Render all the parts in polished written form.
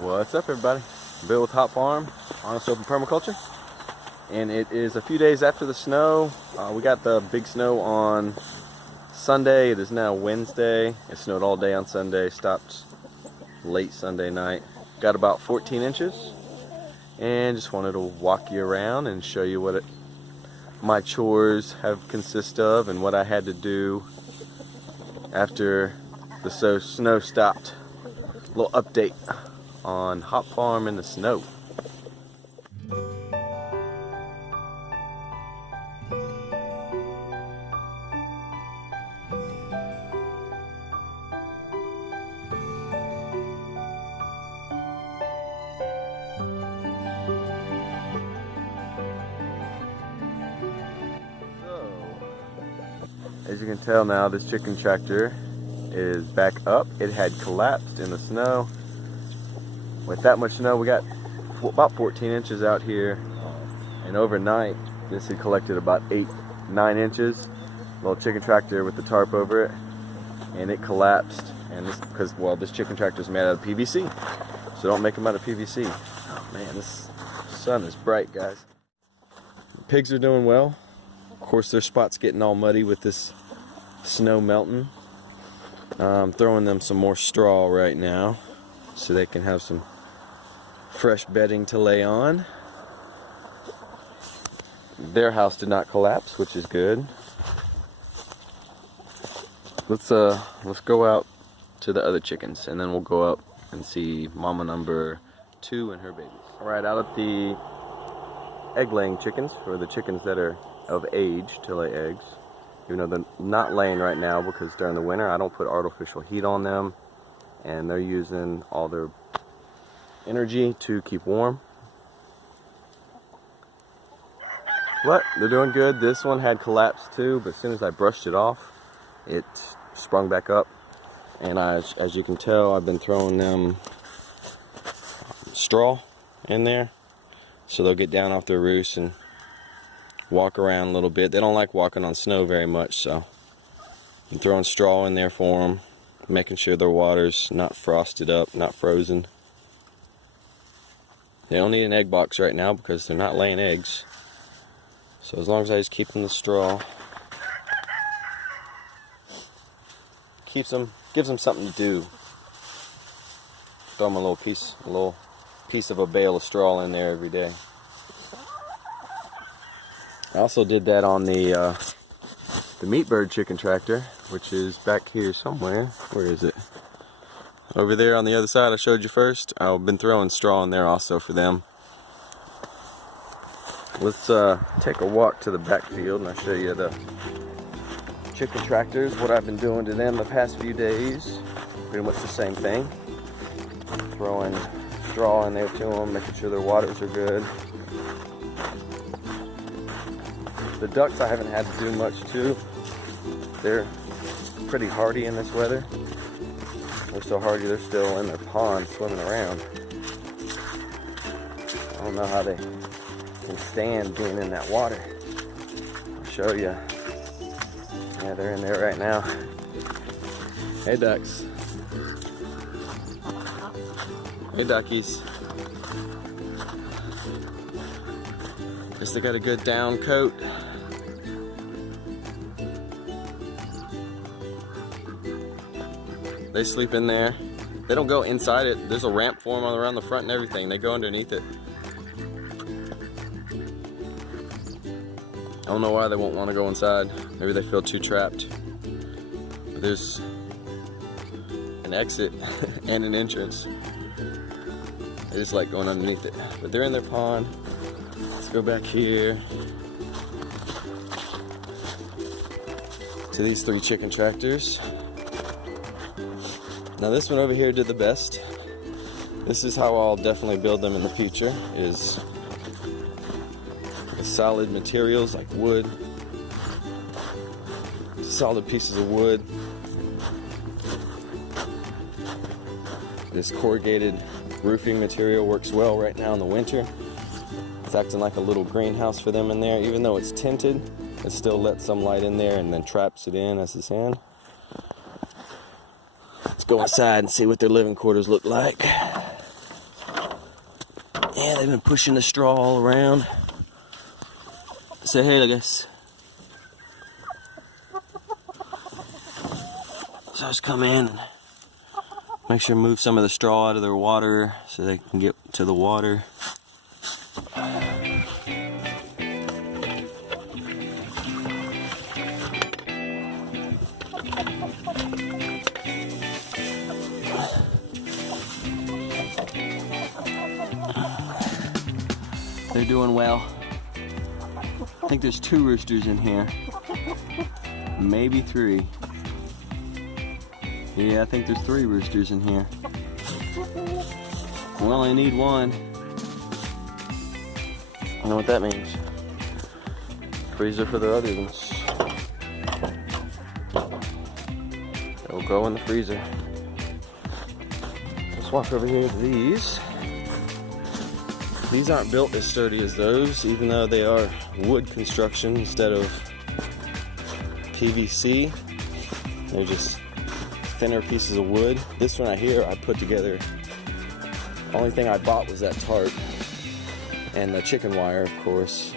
What's up, everybody? Bill with Hop Farm, Honest Open Permaculture, and it is a few days after the snow. We got the big snow on Sunday. It is now Wednesday. It snowed all day on Sunday, stopped late Sunday night. Got about 14 inches, and just wanted to walk you around and show you what my chores have consist of and what I had to do after the snow stopped. A little update on Hop Farm in the snow. As you can tell now, this chicken tractor is back up. It had collapsed in the snow. With that much snow, we got about 14 inches out here, and overnight this had collected about 8-9 inches. Little chicken tractor with the tarp over it, and it collapsed. And this because, well, this chicken tractor is made out of PVC, so don't make them out of PVC. Oh man, this sun is bright, guys. The pigs are doing well. Of course, their spot's getting all muddy with this snow melting. I'm throwing them some more straw right now so they can have some fresh bedding to lay on. Their house did not collapse, which is good. Let's go out to the other chickens, and then we'll go up and see mama number 2 and her babies. All right, out at the egg-laying chickens, for the chickens that are of age to lay eggs. Even though they're not laying right now because during the winter I don't put artificial heat on them, and they're using all their energy to keep warm. But they're doing good. This one had collapsed too, but as soon as I brushed it off, it sprung back up. And as you can tell, I've been throwing them straw in there so they'll get down off their roost and walk around a little bit. They don't like walking on snow very much, so I'm throwing straw in there for them, making sure their water's not frosted up, not frozen. They don't need an egg box right now because they're not laying eggs. So as long as I just keep them the straw, gives them something to do. Throw them a little piece of a bale of straw in there every day. I also did that on the meat bird chicken tractor, which is back here somewhere. Where is it? Over there on the other side I showed you first. I've been throwing straw in there also for them. Let's take a walk to the backfield and I'll show you the chicken tractors, what I've been doing to them the past few days. Pretty much the same thing. Throwing straw in there to them, making sure their waters are good. The ducks I haven't had to do much to. They're pretty hardy in this weather. They're so hardy they're still in their pond swimming around. I don't know how they can stand being in that water. I'll show you. Yeah, they're in there right now. Hey ducks. Hey duckies. Guess they got a good down coat. They sleep in there. They don't go inside it. There's a ramp for them all around the front and everything. They go underneath it. I don't know why they won't want to go inside. Maybe they feel too trapped. But there's an exit and an entrance. They just like going underneath it. But they're in their pond. Let's go back here to these 3 chicken tractors. Now this one over here did the best. This is how I'll definitely build them in the future, is solid materials like wood, solid pieces of wood. This corrugated roofing material works well right now in the winter. It's acting like a little greenhouse for them in there. Even though it's tinted, it still lets some light in there and then traps it in as it's in. Let's go inside and see what their living quarters look like. Yeah, they've been pushing the straw all around. Say hey, I guess. So just come in and make sure to move some of the straw out of their water so they can get to the water. They're doing well. I think there's 2 roosters in here. Maybe 3. Yeah, I think there's 3 roosters in here. We only need 1. I know what that means. Freezer for the other ones. They'll go in the freezer. Let's walk over here with these. These aren't built as sturdy as those, even though they are wood construction instead of PVC. They're just thinner pieces of wood. This one right here I put together. The only thing I bought was that tarp and the chicken wire, of course.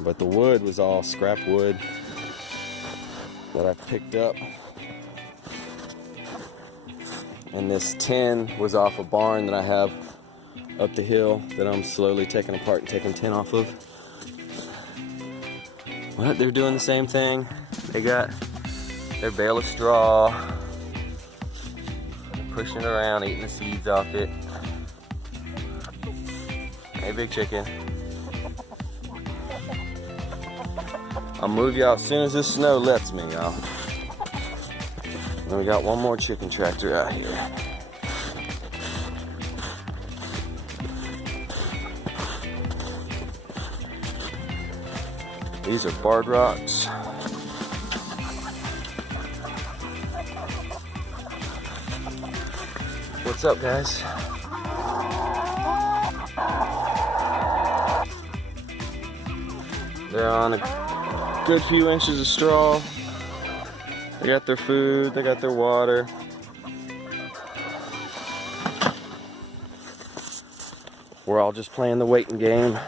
But the wood was all scrap wood that I picked up. And this tin was off a barn that I have up the hill that I'm slowly taking apart and taking tin off of. But they're doing the same thing. They got their bale of straw, pushing it around, eating the seeds off it. Hey, big chicken. I'll move y'all as soon as this snow lets me, y'all. And we got one more chicken tractor out here. These are barred rocks. What's up, guys? They're on a good few inches of straw. They got their food, they got their water. We're all just playing the waiting game.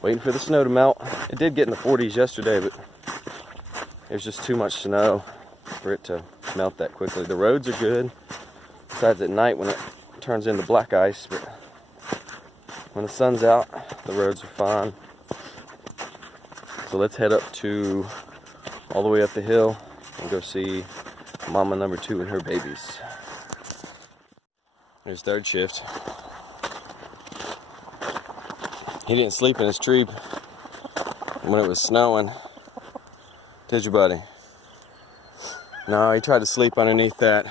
Waiting for the snow to melt. It did get in the 40s yesterday, but there's just too much snow for it to melt that quickly. The roads are good, besides at night when it turns into black ice, but when the sun's out, the roads are fine. So let's head up to, all the way up the hill, and go see Mama number 2 and her babies. There's third shift. He didn't sleep in his tree when it was snowing. Did you, buddy? No, he tried to sleep underneath that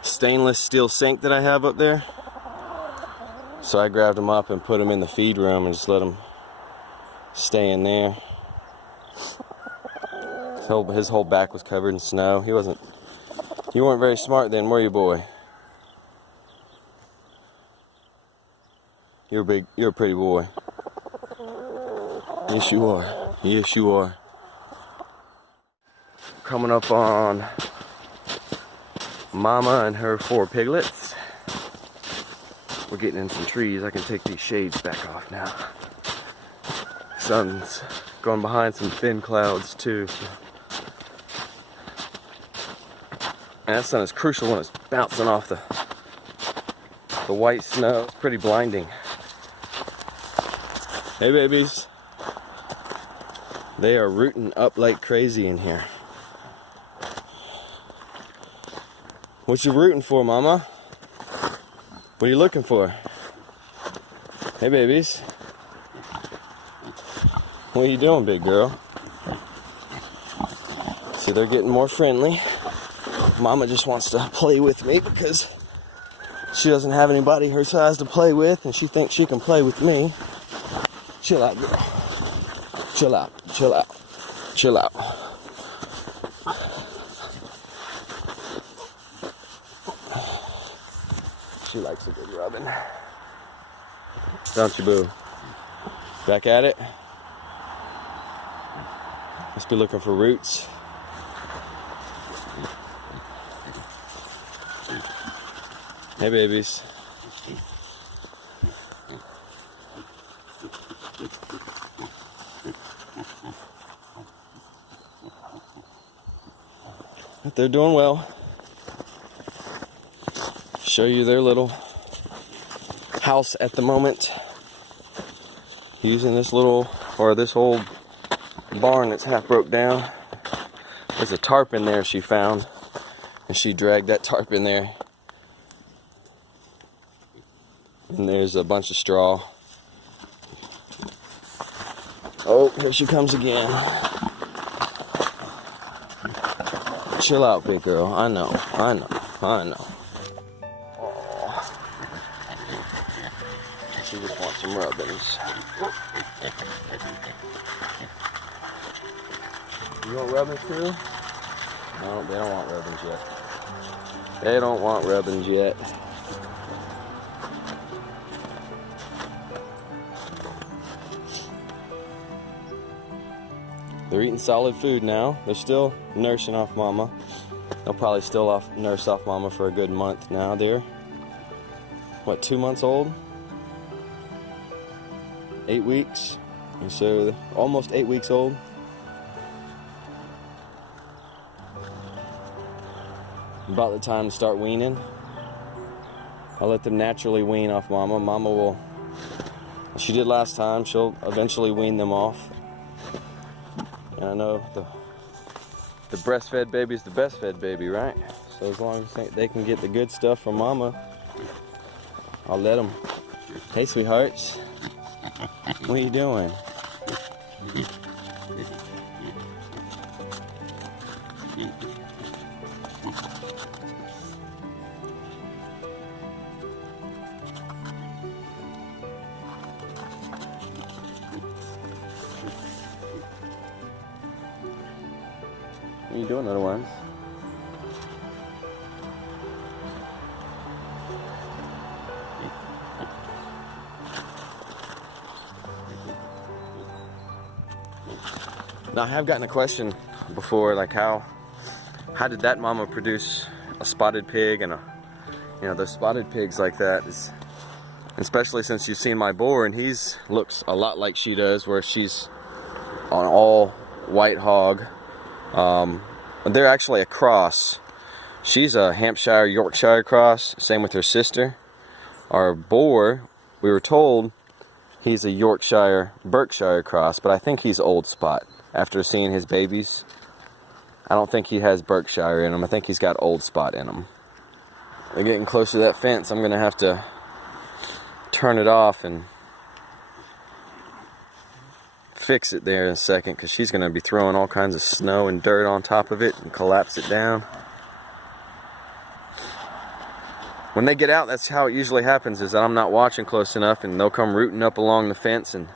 stainless steel sink that I have up there. So I grabbed him up and put him in the feed room and just let him stay in there. His whole back was covered in snow. You weren't very smart then, were you, boy? You're a pretty boy. Yes, you are. Yes, you are. Coming up on Mama and her 4 piglets. We're getting in some trees. I can take these shades back off now. Sun's going behind some thin clouds too. And that sun is crucial when it's bouncing off the white snow. It's pretty blinding. Hey, babies. They are rooting up like crazy in here. What you rooting for, Mama? What are you looking for? Hey, babies. What are you doing, big girl? See, they're getting more friendly. Mama just wants to play with me because she doesn't have anybody her size to play with, and she thinks she can play with me. Chill out, girl. Chill out, chill out, chill out. She likes a good rubbing. Don't you, boo? Back at it. Must be looking for roots. Hey, babies. But they're doing well. Show you their little house at the moment. Using this old barn that's half broke down. There's a tarp in there she found, and she dragged that tarp in there. And there's a bunch of straw. Oh, here she comes again. Chill out, big girl. I know. Oh. She just wants some rubbings. You want rubbings too? No, they don't want rubbings yet. They don't want rubbings yet. They're eating solid food now. They're still nursing off mama. They'll probably still nurse off mama for a good month now. They're, what, 2 months old? 8 weeks. And so almost 8 weeks old. About the time to start weaning. I'll let them naturally wean off mama. Mama will, she did last time, she'll eventually wean them off. And I know the breastfed baby is the best fed baby, right? So as long as they can get the good stuff from mama, I'll let them. Hey, sweethearts. What are you doing? What are you doing, little ones? Now, I have gotten a question before, like how did that mama produce a spotted pig and those spotted pigs like that is, especially since you've seen my boar and he's looks a lot like she does, where she's on all white hog. They're actually a cross. She's a Hampshire Yorkshire cross, same with her sister. Our boar, we were told he's a Yorkshire Berkshire cross, but I think he's old spot. After seeing his babies, I don't think he has Berkshire in him. I think he's got old spot in him. They're getting close to that fence. I'm gonna have to turn it off and fix it there in a second, because she's gonna be throwing all kinds of snow and dirt on top of it and collapse it down. When they get out, that's how it usually happens, is that I'm not watching close enough and they'll come rooting up along the fence and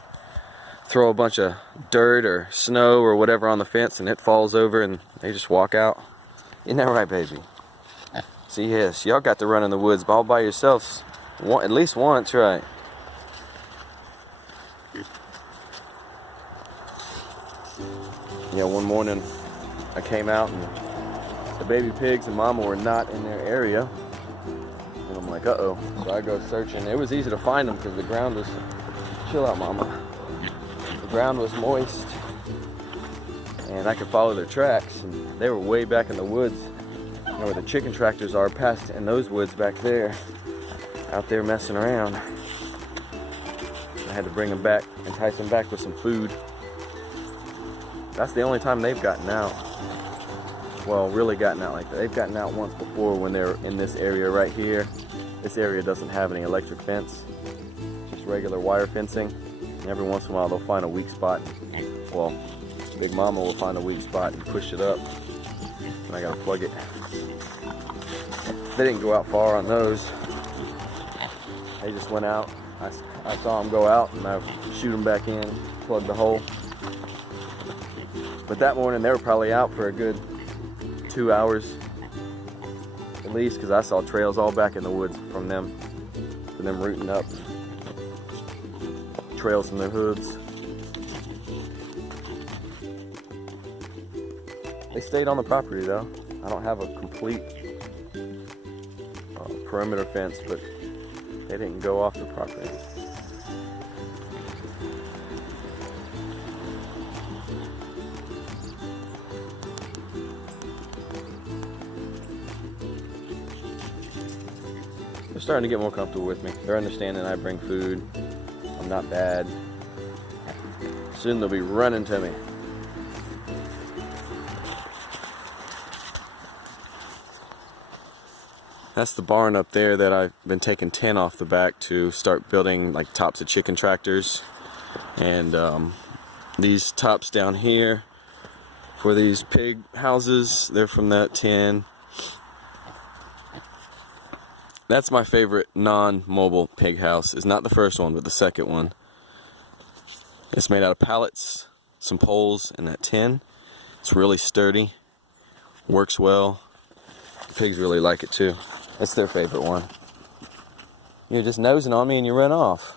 throw a bunch of dirt or snow or whatever on the fence, and it falls over and they just walk out. Isn't that right, baby? See, yes, y'all got to run in the woods all by yourselves at least once, right? Yeah, one morning I came out and the baby pigs and mama were not in their area. And I'm like, uh-oh. So I go searching. It was easy to find them because the ground was, chill out, mama. The ground was moist and I could follow their tracks, and they were way back in the woods, where the chicken tractors are, past in those woods back there, out there messing around. I had to bring them back, entice them back with some food. That's the only time they've gotten out. Well, really gotten out like that. They've gotten out once before when they're in this area right here. This area doesn't have any electric fence, just regular wire fencing. And every once in a while they'll find a weak spot. Well, Big Mama will find a weak spot and push it up, and I gotta plug it. They didn't go out far on those. They just went out. I saw them go out and I shoot them back in, plug the hole. But that morning they were probably out for a good 2 hours at least, because I saw trails all back in the woods from them rooting up. Trails from their hooves. They stayed on the property though. I don't have a complete perimeter fence, but they didn't go off the property. starting to get more comfortable with me. They're understanding I bring food. I'm not bad. Soon they'll be running to me. That's the barn up there that I've been taking tin off the back to start building like tops of chicken tractors. And these tops down here for these pig houses, they're from that tin. That's my favorite non-mobile pig house. It's not the first one, but the second one. It's made out of pallets, some poles, and that tin. It's really sturdy, works well. The pigs really like it too. That's their favorite one. You're just nosing on me and you run off.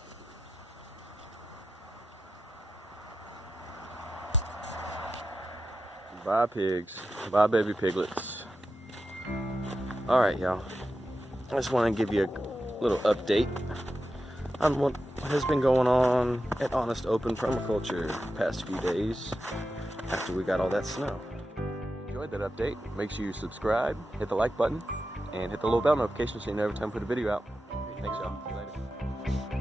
Bye pigs. Bye baby piglets. Alright y'all. I just want to give you a little update on what has been going on at Honest Open Permaculture the past few days after we got all that snow. Enjoyed that update. Make sure you subscribe, hit the like button, and hit the little bell notification so you know every time I put a video out. Thanks y'all. See you later.